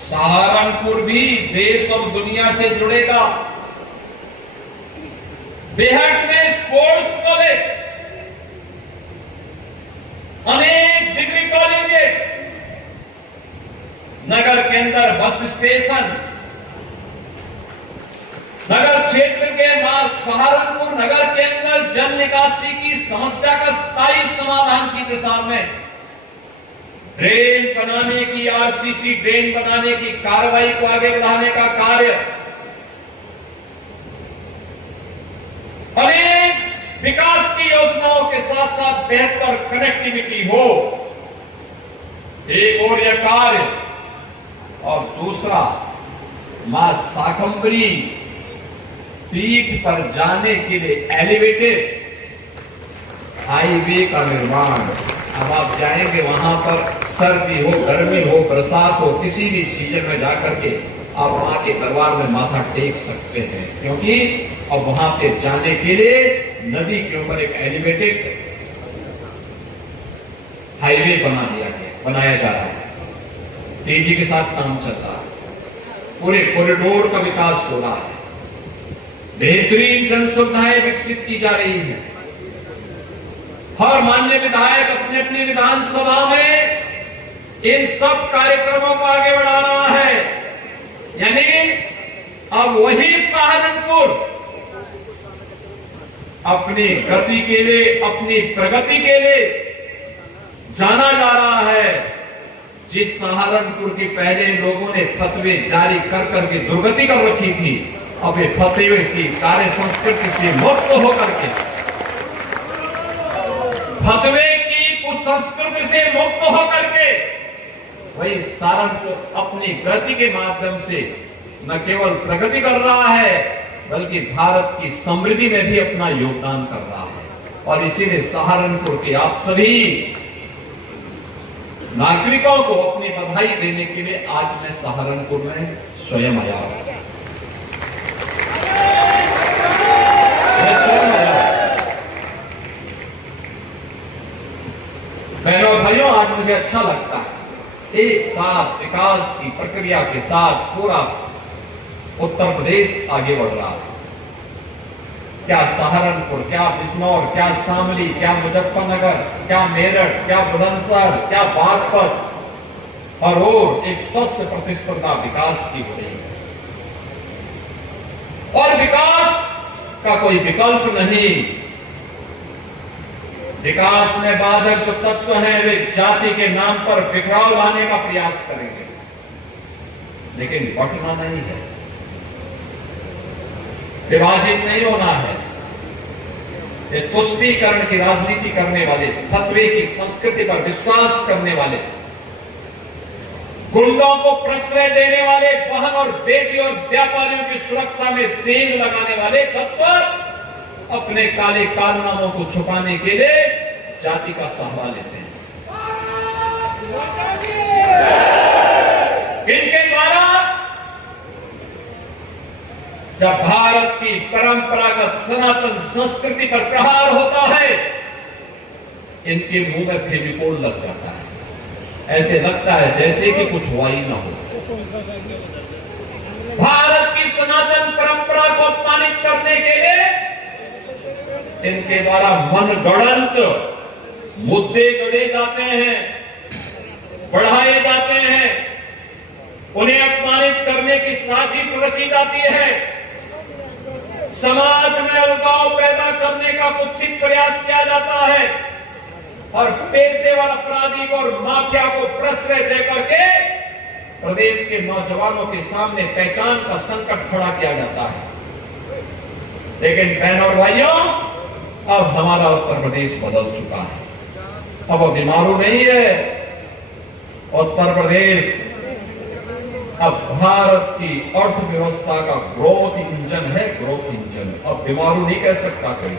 सहारनपुर भी देश और दुनिया से जुड़ेगा। बेहट में स्पोर्ट्स कॉलेज, अनेक डिग्री कॉलेज, नगर के अंदर बस स्टेशन, नगर क्षेत्र के सहारनपुर नगर के अंदर जल निकासी की समस्या का स्थायी समाधान की दिशा में ड्रेन बनाने की, आरसीसी ड्रेन बनाने की कार्रवाई को आगे बढ़ाने का कार्य, अनेक विकास की योजनाओं के साथ साथ बेहतर कनेक्टिविटी हो, एक और यह कार्य, और दूसरा मां शाकंभरी पीठ पर जाने के लिए एलिवेटेड हाईवे का निर्माण। अब आप जाएंगे वहां पर, सर्दी हो, गर्मी हो, बरसात हो, किसी भी सीजन में जाकर के आप वहां के दरबार में माथा टेक सकते हैं, क्योंकि अब वहां पे जाने के लिए नदी के ऊपर एक एलिवेटेड हाईवे बनाया जा रहा है। तेजी के साथ काम चल रहा है, पूरे कॉरिडोर का विकास हो रहा है, बेहतरीन जन सुविधाएं विकसित की जा रही है। हर माननीय विधायक अपने अपने विधानसभा में इन सब कार्यक्रमों को आगे बढ़ा रहा है। यानी अब वही सहारनपुर अपनी गति के लिए, अपनी प्रगति के लिए जाना जा रहा है। जिस सहारनपुर के पहले लोगों ने फतवे जारी कर करके दुर्गति कर रखी थी, अब ये फतवे की कार्य संस्कृति से मुक्त होकर के, फतवे की कुसंस्कृति से मुक्त होकर के वही सहारनपुर अपनी गति के माध्यम से न केवल प्रगति कर रहा है, बल्कि भारत की समृद्धि में भी अपना योगदान कर रहा है। और इसीलिए सहारनपुर के आप सभी नागरिकों को अपनी बधाई देने के लिए आज मैं सहारनपुर में स्वयं आया हूं। बहनों और भाइयों, आज मुझे अच्छा लगता है, एक साथ विकास की प्रक्रिया के साथ पूरा उत्तर प्रदेश आगे बढ़ रहा है। क्या सहारनपुर, क्या बिजनौर, क्या शामली, क्या मुजफ्फरनगर, क्या मेरठ, क्या बुलंदशहर, क्या बागपत, और एक स्वस्थ प्रतिस्पर्धा विकास की हो रही है। और विकास का कोई विकल्प नहीं। विकास में बाधक जो तत्व हैं वे जाति के नाम पर बिखराव लाने का प्रयास करेंगे, लेकिन बंटना नहीं है, विभाजित नहीं होना है। ये तुष्टीकरण की राजनीति करने वाले, फतवे की संस्कृति पर विश्वास करने वाले, गुंडों को प्रश्रय देने वाले, बहन और बेटी और व्यापारियों की सुरक्षा में सेंध लगाने वाले तत्व अपने काले कारनामों को छुपाने के लिए जाति का सहारा लेते हैं। इनके द्वारा जब भारत की परंपरागत सनातन संस्कृति पर प्रहार होता है, इनके मुंह में फेविकोल लग जाता है, ऐसे लगता है जैसे कि कुछ हुआ ही ना हो। भारत की सनातन परंपरा को अपमानित करने के लिए इनके द्वारा मनगढ़ंत मुद्दे गढ़े जाते हैं, बढ़ाए जाते हैं, उन्हें अपमानित करने की साजिश रची जाती है, समाज में अलगाव पैदा करने का कुत्सित प्रयास किया जाता है और पेशेवर अपराधी और माफिया को प्रश्रय देकर के प्रदेश के नौजवानों के सामने पहचान का संकट खड़ा किया जाता है। लेकिन बहनों और भाइयों, अब हमारा उत्तर प्रदेश बदल चुका है। अब वो बीमारू नहीं है। उत्तर प्रदेश अब भारत की अर्थव्यवस्था का ग्रोथ इंजन है, ग्रोथ इंजन। अब बीमारू नहीं कह सकता कोई।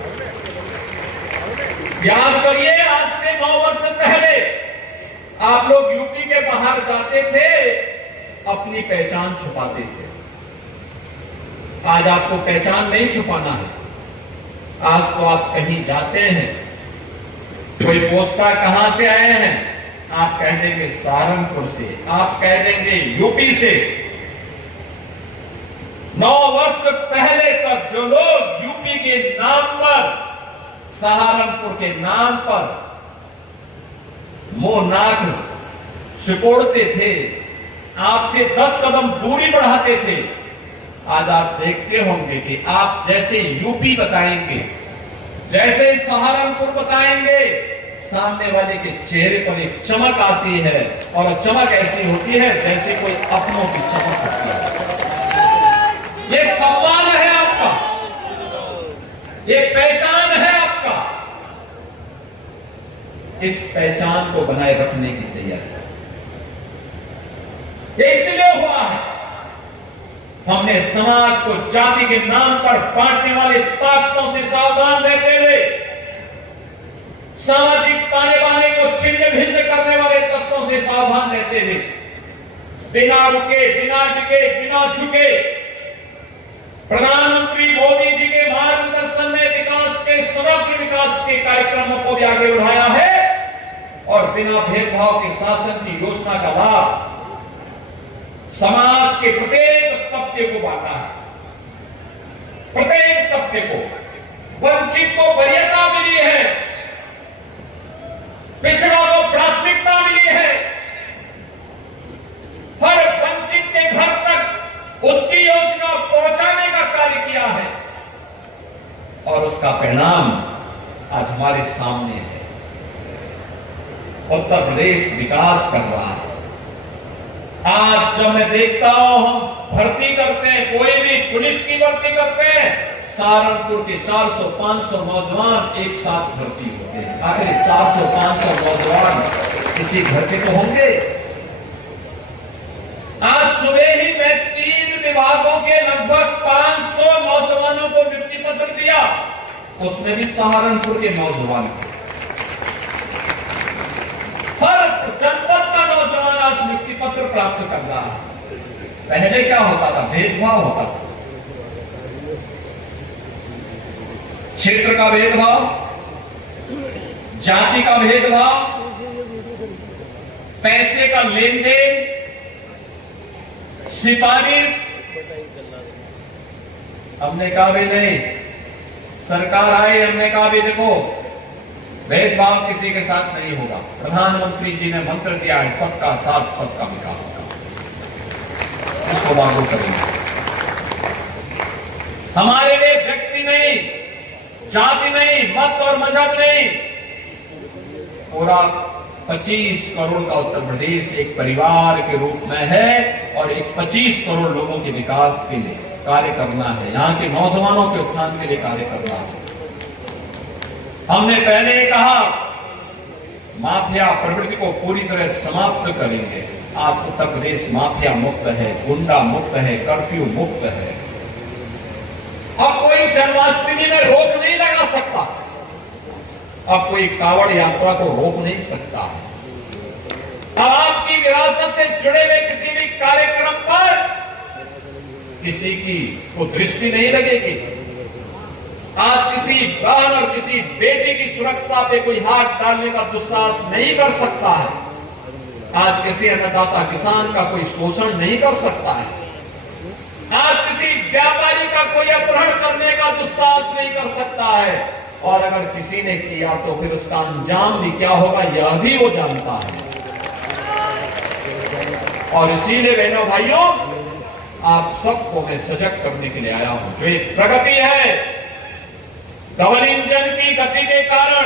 याद करिए, आज से 9 वर्ष पहले आप लोग यूपी के बाहर जाते थे, अपनी पहचान छुपाते थे। आज आपको पहचान नहीं छुपाना है। आज तो आप कहीं जाते हैं, कोई पूछता कहां से आए हैं, आप कह देंगे सहारनपुर से, आप कह देंगे यूपी से। 9 वर्ष पहले तक जो लोग यूपी के नाम पर, सहारनपुर के नाम पर मुंह नाक सिकोड़ते थे, आपसे 10 कदम दूरी बढ़ाते थे, आज आप देखते होंगे कि आप जैसे यूपी बताएंगे, जैसे सहारनपुर बताएंगे, सामने वाले के चेहरे पर एक चमक आती है और चमक ऐसी होती है जैसे कोई अपनों की चमक होती है। ये सम्मान है आपका, ये पहचान है आपका। इस पहचान को बनाए रखने की तैयारी ये इसलिए हुआ है। हमने समाज को जाति के नाम पर बांटने वाले ताकतों से सावधान रहते हुए, सामाजिक ताने बाने को छिन्न भिन्न करने वाले तत्वों से सावधान रहते हुए, बिना रुके, बिना टिके, बिना झुके, प्रधानमंत्री मोदी जी के मार्गदर्शन में विकास के, समग्र विकास के कार्यक्रमों को भी आगे बढ़ाया है और बिना भेदभाव के शासन की योजना का लाभ समाज के प्रत्येक तबके को बांटा है। प्रत्येक तबके को, वंचित को वरीयता मिली है, पिछड़ा को प्राथमिकता मिली है। हर वंचित के घर तक उसकी योजना पहुंचाने का कार्य किया है और उसका परिणाम आज हमारे सामने है। उत्तर प्रदेश विकास कर रहा है। आज जब मैं देखता हूं, हम भर्ती करते हैं, कोई भी पुलिस की भर्ती करते हैं, सहारनपुर के 400-500 नौजवान एक साथ भर्ती होते हैं। आखिर 400-500 नौजवान किसी घर के तो होंगे। आज सुबह ही मैं 3 विभागों के लगभग 500 नौजवानों को नियुक्ति पत्र दिया, उसमें भी सहारनपुर के नौजवान थे। हर जनपद का नौजवान आज नियुक्ति पत्र प्राप्त कर रहा है। पहले क्या होता था? भेदभाव होता था, क्षेत्र का भेदभाव, जाति का भेदभाव, पैसे का लेन देन, सिफारिश। हमने कहा भी नहीं, सरकार आई, हमने कहा भी देखो भेदभाव किसी के साथ नहीं होगा। प्रधानमंत्री जी ने मंत्र दिया है सबका साथ सबका विकास का, इसको लागू करेंगे। हमारे लिए व्यक्ति नहीं, जाति नहीं, मत और मजहब नहीं, पूरा 25 करोड़ का उत्तर प्रदेश एक परिवार के रूप में है और एक 25 करोड़ लोगों के विकास के लिए कार्य करना है। यहां के नौजवानों के उत्थान के लिए कार्य करना है। हमने पहले कहा माफिया प्रवृत्ति को पूरी तरह समाप्त करेंगे। आज उत्तर प्रदेश माफिया मुक्त है, गुंडा मुक्त है, कर्फ्यू मुक्त है। अब कोई जन्माष्टमी में रोक नहीं लगा सकता, अब कोई कावड़ यात्रा को रोक नहीं सकता। अब आपकी विरासत से जुड़े हुए किसी भी कार्यक्रम पर किसी की को दृष्टि नहीं लगेगी। आज किसी बहन और किसी बेटी की सुरक्षा पे कोई हाथ डालने का दुस्साहस नहीं कर सकता है। आज किसी अन्नदाता किसान का कोई शोषण नहीं कर सकता है। आज किसी व्यापारी का कोई अपहरण करने का दुस्साहस नहीं कर सकता है। और अगर किसी ने किया तो फिर उसका अंजाम भी क्या होगा यह भी वो जानता है। और इसीलिए बहनों भाइयों, आप सबको मैं सजग करने के लिए आया हूं। जो एक प्रगति है, डबल इंजन की गति के कारण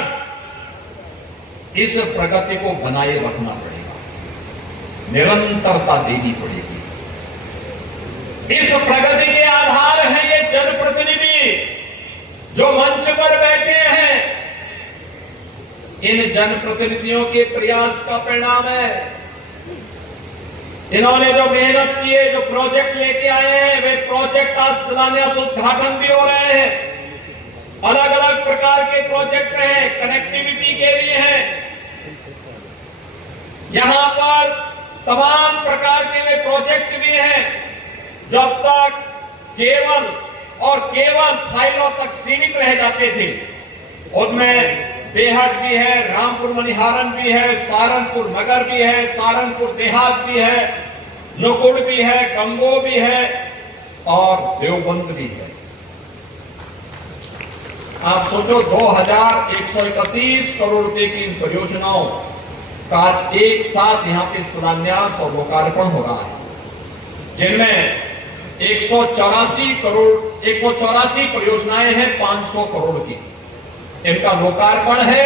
इस प्रगति को बनाए रखना पड़ेगा, निरंतरता देनी पड़ेगी। इस प्रगति के आधार है ये जनप्रतिनिधि जो मंच पर बैठे हैं। इन जनप्रतिनिधियों के प्रयास का परिणाम है। इन्होंने जो मेहनत की है, जो प्रोजेक्ट लेके आए हैं, वे प्रोजेक्ट आज शिलान्यास उद्घाटन भी हो रहे हैं। अलग अलग प्रकार के प्रोजेक्ट हैं, कनेक्टिविटी के लिए हैं। यहां पर तमाम प्रकार के वे प्रोजेक्ट भी हैं जो अब तक केवल और केवल फाइलों तक सीमित रह जाते थे। उनमें बेहट भी है, रामपुर मनिहारन भी है, सहारनपुर नगर भी है, सहारनपुर देहात भी है, नुकुड़ भी है, गंगो भी है और देवबंद भी है। आप सोचो 2131 करोड़ रुपए की इन परियोजनाओं का आज एक साथ यहां पे शिलान्यास और लोकार्पण हो रहा है, जिनमें 184 परियोजनाएं हैं 500 करोड़ की, इनका लोकार्पण है।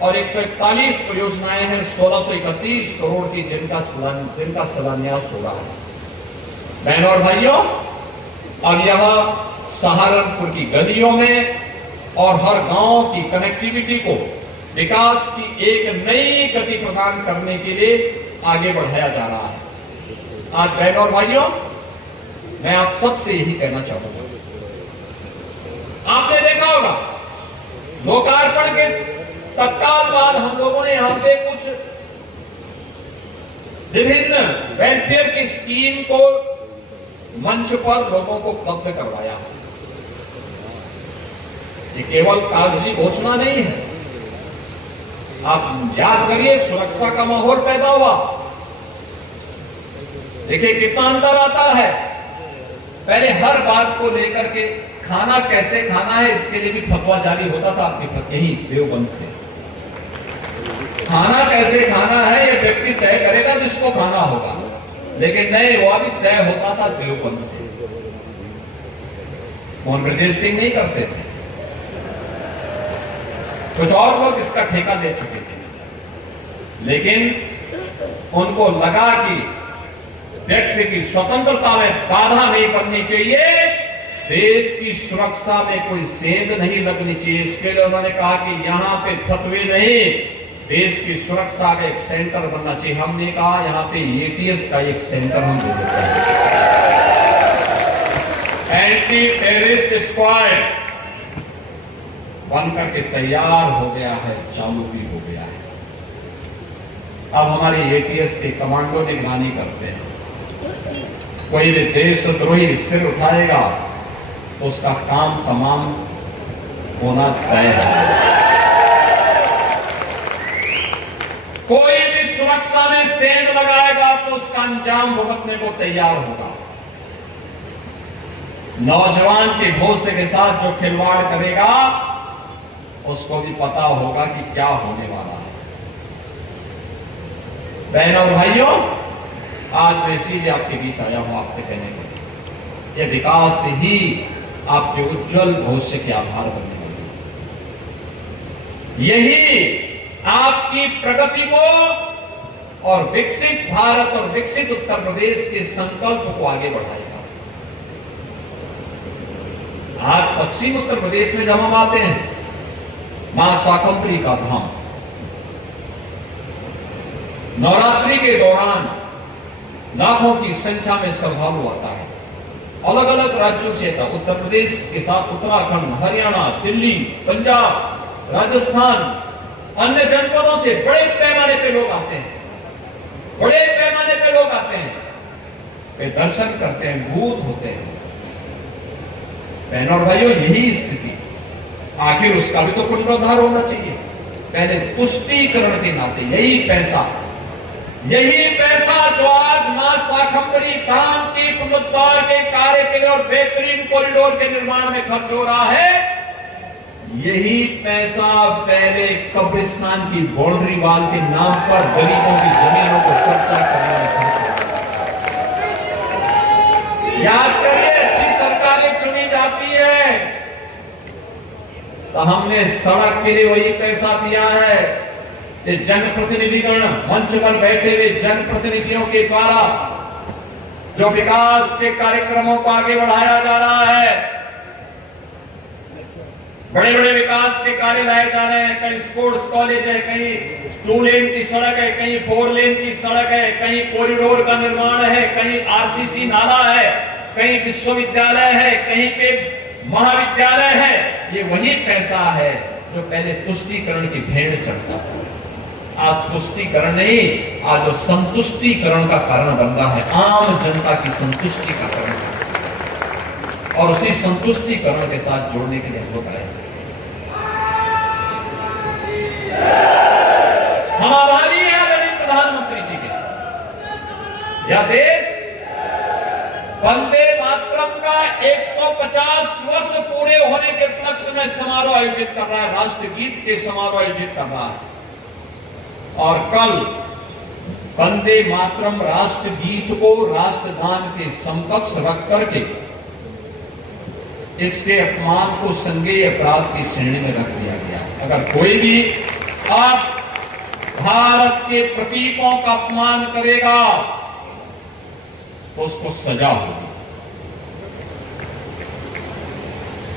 और 141 परियोजनाएं हैं 1631 करोड़ की, जिनका शिलान्यास हो रहा है। बहनों और भाइयों, और यह सहारनपुर की गलियों में और हर गांव की कनेक्टिविटी को विकास की एक नई गति प्रदान करने के लिए आगे बढ़ाया जा रहा है। आज बहनों और भाइयों, मैं आप सबसे यही कहना चाहूंगा, आपने देखा होगा लोकार्पण के तत्काल बाद हम लोगों ने यहां पे कुछ विभिन्न वेलफेयर की स्कीम को मंच पर लोगों को उपलब्ध करवाया। ये केवल कागजी घोषणा नहीं है। आप याद करिए, सुरक्षा का माहौल पैदा हुआ। देखिए कितना अंतर आता है। पहले हर बात को लेकर के खाना कैसे खाना है, इसके लिए भी फतवा जारी होता था आपके यही देवबंद से। खाना कैसे खाना है ये व्यक्ति तय करेगा जिसको खाना होगा, लेकिन नहीं, वो भी तय होता था देवबंद से। मोहन ब्रजेश सिंह नहीं करते थे, कुछ और लोग इसका ठेका ले चुके थे, लेकिन उनको लगा कि व्यक्ति की स्वतंत्रता में बाधा नहीं पड़नी चाहिए, देश की सुरक्षा में कोई सेंध नहीं लगनी चाहिए। इसके लिए उन्होंने कहा कि यहां पे फतवे नहीं, देश की सुरक्षा का एक सेंटर बनना चाहिए। हमने कहा यहां पे एटीएस का एक सेंटर हम दे देते हैं। एंटी टेररिस्ट स्क्वाड बनकर के तैयार हो गया है, चालू भी हो गया है। अब हमारे एटीएस के कमांडो निगरानी करते हैं। कोई भी देशद्रोही सिर उठाएगा तो उसका काम तमाम होना तय है। कोई भी सुरक्षा में सेंध लगाएगा तो उसका अंजाम भुगतने को तैयार होगा। नौजवान के भरोसे के साथ जो खिलवाड़ करेगा उसको भी पता होगा कि क्या होने वाला है। बहनों और भाइयों, आज मैं इसीलिए आपके बीच आया हूं आपसे कहने को, यह विकास ही आपके उज्जवल भविष्य के आधार बनने वाले, यही आपकी प्रगति को और विकसित भारत और विकसित उत्तर प्रदेश के संकल्प को आगे बढ़ाएगा। आज पश्चिम उत्तर प्रदेश में जब हम आते हैं, मां शाकंभरी का धाम, नवरात्रि के दौरान लाखों की संख्या में श्रद्धालु आता है। अलग अलग राज्यों से था, उत्तर प्रदेश के साथ उत्तराखंड, हरियाणा, दिल्ली, पंजाब, राजस्थान, अन्य जनपदों से बड़े पैमाने पे लोग आते हैं, बड़े पैमाने पे लोग आते हैं, वे दर्शन करते हैं, भूत होते हैं। बहनों और भाइयों, यही स्थिति आखिर उसका भी तो पुनरुद्धार होना चाहिए। पहले तुष्टीकरण के नाते यही पैसा जो आज मां शाकंभरी धाम की पुनरुद्धार के कार्य के लिए और बेहतरीन कॉरिडोर के निर्माण में खर्च हो रहा है, यही पैसा पहले कब्रिस्तान की बाउंड्री वाल के नाम पर गरीबों की जमीनों को कब्जा करने में खर्च हो रहा है। याद करिए, अच्छी सरकारें चुनी जाती है तो हमने सड़क के लिए वही पैसा दिया है। ये जनप्रतिनिधिगण मंच पर बैठे हुए जनप्रतिनिधियों के द्वारा जो विकास के कार्यक्रमों को आगे बढ़ाया जा रहा है, बड़े बड़े विकास के कार्य लाए जा रहे हैं। कहीं स्पोर्ट्स कॉलेज है, कहीं 2 लेन की सड़क है, कहीं 4 लेन की सड़क है, कहीं कॉरिडोर का निर्माण है, कहीं आरसीसी नाला है, कहीं विश्वविद्यालय है, कहीं पे महाविद्यालय है। ये वही पैसा है जो पहले तुष्टीकरण की भेंट चढ़ता था। आज तुष्टीकरण नहीं, आज जो संतुष्टीकरण का कारण बन रहा है, आम जनता की संतुष्टि का कारण, और उसी संतुष्टीकरण के साथ जोड़ने के लिए हम लोग आए। हम आभारी हैं आदरणीय प्रधानमंत्री जी के। यह देश वंदे मातरम का 150 वर्ष पूरे होने के उपलक्ष्य में समारोह आयोजित कर रहा है, राष्ट्रगीत के समारोह आयोजित कर रहा है। और कल वंदे मातरम राष्ट्रगीत को राष्ट्रगान के समकक्ष रख करके इसके अपमान को संज्ञेय अपराध की श्रेणी में रख दिया गया। अगर कोई भी आप भारत के प्रतीकों का अपमान करेगा तो उसको सजा होगी।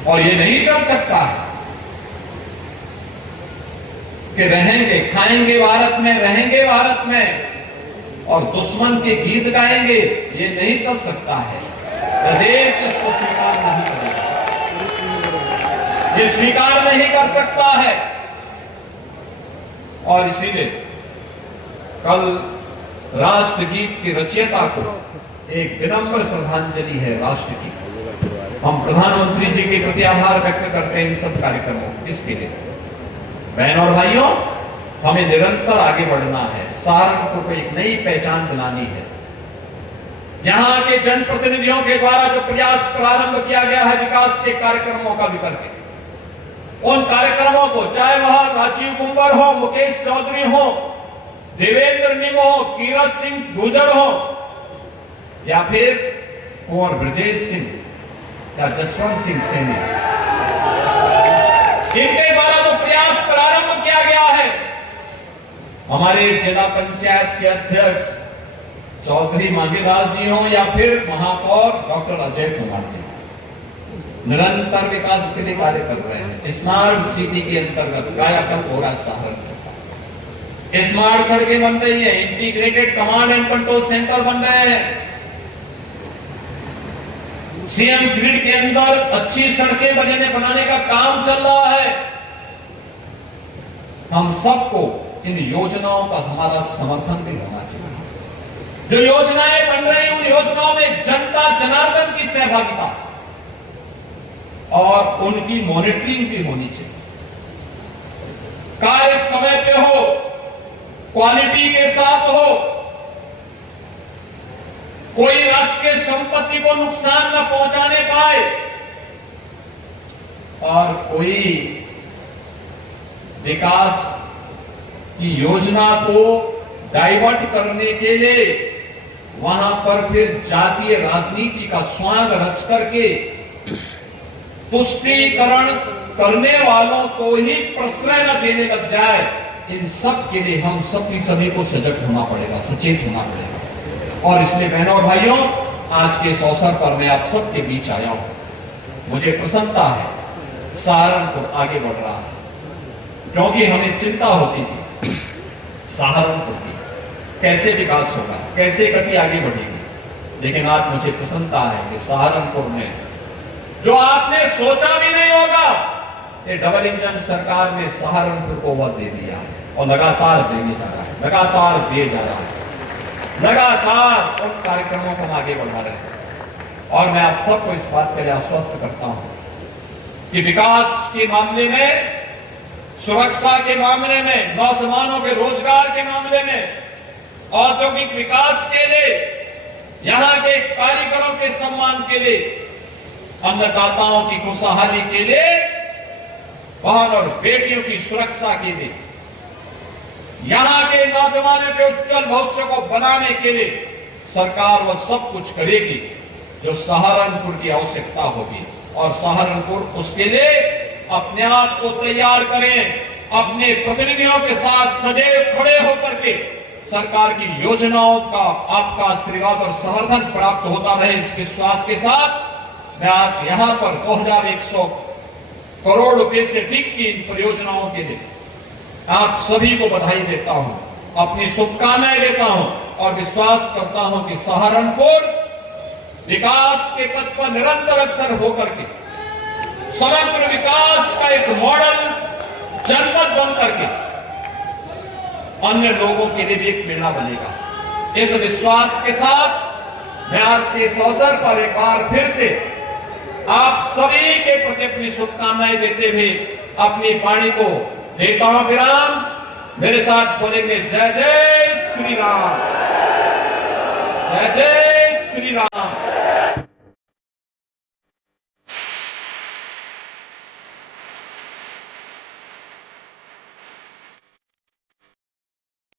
और ये नहीं चल सकता है कि रहेंगे खाएंगे भारत में, रहेंगे भारत में और दुश्मन के गीत गाएंगे, ये नहीं चल सकता है। देश इसको स्वीकार नहीं करेगा, ये स्वीकार नहीं कर सकता है। और इसीलिए कल राष्ट्रगीत की रचयिता को एक विनम्र श्रद्धांजलि है राष्ट्र की। हम प्रधानमंत्री जी के प्रति आभार व्यक्त करते हैं इन सब कार्यक्रमों इसके लिए। बहनों और भाइयों, हमें निरंतर आगे बढ़ना है, सहारनपुर को एक नई पहचान दिलानी है। यहां के जनप्रतिनिधियों के द्वारा जो प्रयास प्रारंभ किया गया है विकास के कार्यक्रमों का लेकर के, उन कार्यक्रमों को चाहे वह राजीव कुंवर हो, मुकेश चौधरी हो, देवेंद्र निम हो, कीरत सिंह गुर्जर हो, या फिर कुंवर ब्रजेश सिंह या जसवंत सिंह सैनी, इनके द्वारा जो प्रयास प्रारंभ किया गया है, हमारे जिला पंचायत के अध्यक्ष चौधरी मांगीलाल जी हो या फिर महापौर डॉक्टर अजय कुमार जी, निरंतर विकास के लिए कार्य कर रहे हैं। स्मार्ट सिटी के अंतर्गत कायाकल्प हो रहा है सहारनपुर। स्मार्ट सड़कें बन रही है, integrated command and control centre बन रहे हैं, सीएम ग्रिड के अंदर अच्छी सड़कें बनाने का काम चल रहा है। हम सबको इन योजनाओं का हमारा समर्थन भी होना चाहिए। जो योजनाएं बन रही हैं उन योजनाओं में जनता जनार्दन की सहभागिता और उनकी मॉनिटरिंग भी होनी चाहिए। कार्य समय पे हो, क्वालिटी के साथ हो, कोई राष्ट्रीय संपत्ति को नुकसान न पहुंचाने पाए और कोई विकास की योजना को डाइवर्ट करने के लिए वहां पर फिर जातीय राजनीति का स्वांग रच करके तुष्टीकरण करने वालों को ही प्रश्रय न देने लग जाए। इन सब के लिए हम सभी को सजग होना पड़ेगा, सचेत होना पड़ेगा। और इसलिए बहनों और भाइयों, आज के इस अवसर पर मैं आप सबके बीच आया हूं। मुझे प्रसन्नता है, सहारनपुर आगे बढ़ रहा है, क्योंकि हमें चिंता होती थी सहारनपुर की कैसे विकास होगा, कैसे गति आगे बढ़ेगी। लेकिन आज मुझे प्रसन्नता है कि सहारनपुर में जो आपने सोचा भी नहीं होगा, ये डबल इंजन सरकार ने सहारनपुर को वह दे दिया है और लगातार देने जा रहा है, लगातार दिए जा रहा है, लगातार उन कार्यक्रमों को हम आगे बढ़ा रहे हैं। और मैं आप सबको इस बात के लिए आश्वस्त करता हूं कि विकास के मामले में, सुरक्षा के मामले में, नौजवानों के रोजगार के मामले में, औद्योगिक विकास के लिए, यहां के कारीगरों के सम्मान के लिए, अन्नदाताओं की खुशहाली के लिए, बहन और बेटियों की सुरक्षा के लिए, यहां के नौजवानों के उज्जवल भविष्य को बनाने के लिए सरकार वह सब कुछ करेगी जो सहारनपुर की आवश्यकता होगी। और सहारनपुर उसके लिए अपने आप को तैयार करें, अपने प्रतिनिधियों के साथ सदैव खड़े होकर के सरकार की योजनाओं का आपका आशीर्वाद और समर्थन प्राप्त होता रहे, इस विश्वास के साथ मैं आज यहां पर 2100 करोड़ रुपए से अधिक की इन परियोजनाओं के लिए आप सभी को बधाई देता हूं, अपनी शुभकामनाएं देता हूं और विश्वास करता हूं कि सहारनपुर विकास के पथ पर निरंतर अग्रसर होकर के समग्र विकास का एक मॉडल जनपद बन करके अन्य लोगों के लिए भी एक प्रेरणा बनेगा। इस विश्वास के साथ मैं आज के इस अवसर पर एक बार फिर से आप सभी के प्रति अपनी शुभकामनाएं देते हुए अपनी वाणी को देता हूं विराम। मेरे साथ बोलेंगे जय जय श्री राम, जय जय